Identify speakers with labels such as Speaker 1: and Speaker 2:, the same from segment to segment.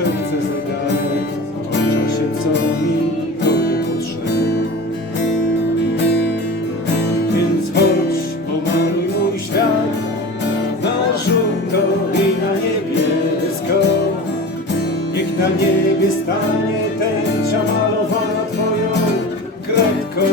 Speaker 1: szepce zegarek, o czasie co mi to nie potrzeba. Więc chodź, pomaluj mój świat na żółto i na niebiesko. Niech na niebie stanie tęcza malowana twoją kredką.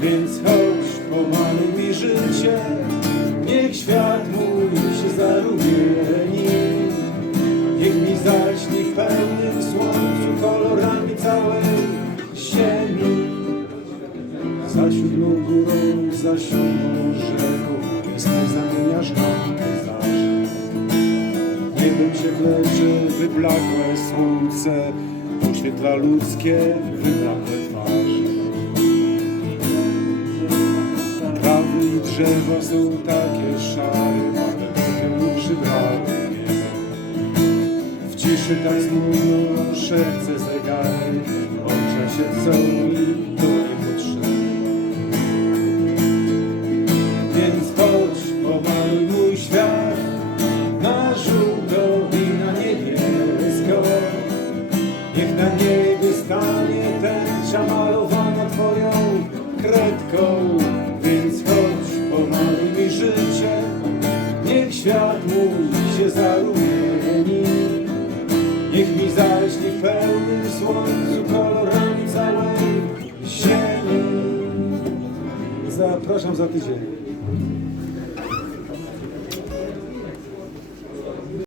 Speaker 1: Więc chodź, pomaluj mi życie, niech świat mój się zarumieni. Niech mi zaśni całej ziemi. Za siódmą górą, za siódmą rzeką Jest zamieniasz na pejzaże Niebem się wlecze wyblakłe słońce Oświetla ludzkie wyblakłe twarze. Trawy i drzewa są takie szare Ale potem przybrały niebo w ciszy tak smutno szepce zegarek Co mi to nie potrzeba Więc chodź, pomaluj mój świat Na żółto i na niebiesko. Niech na niebie stanie tęcza malowana twoją kredką. Więc chodź, pomaluj mi życie Niech świat mój się zarumieni. Niech mi zaśni w pełnym słońcu kolorami zapraszam za tydzień.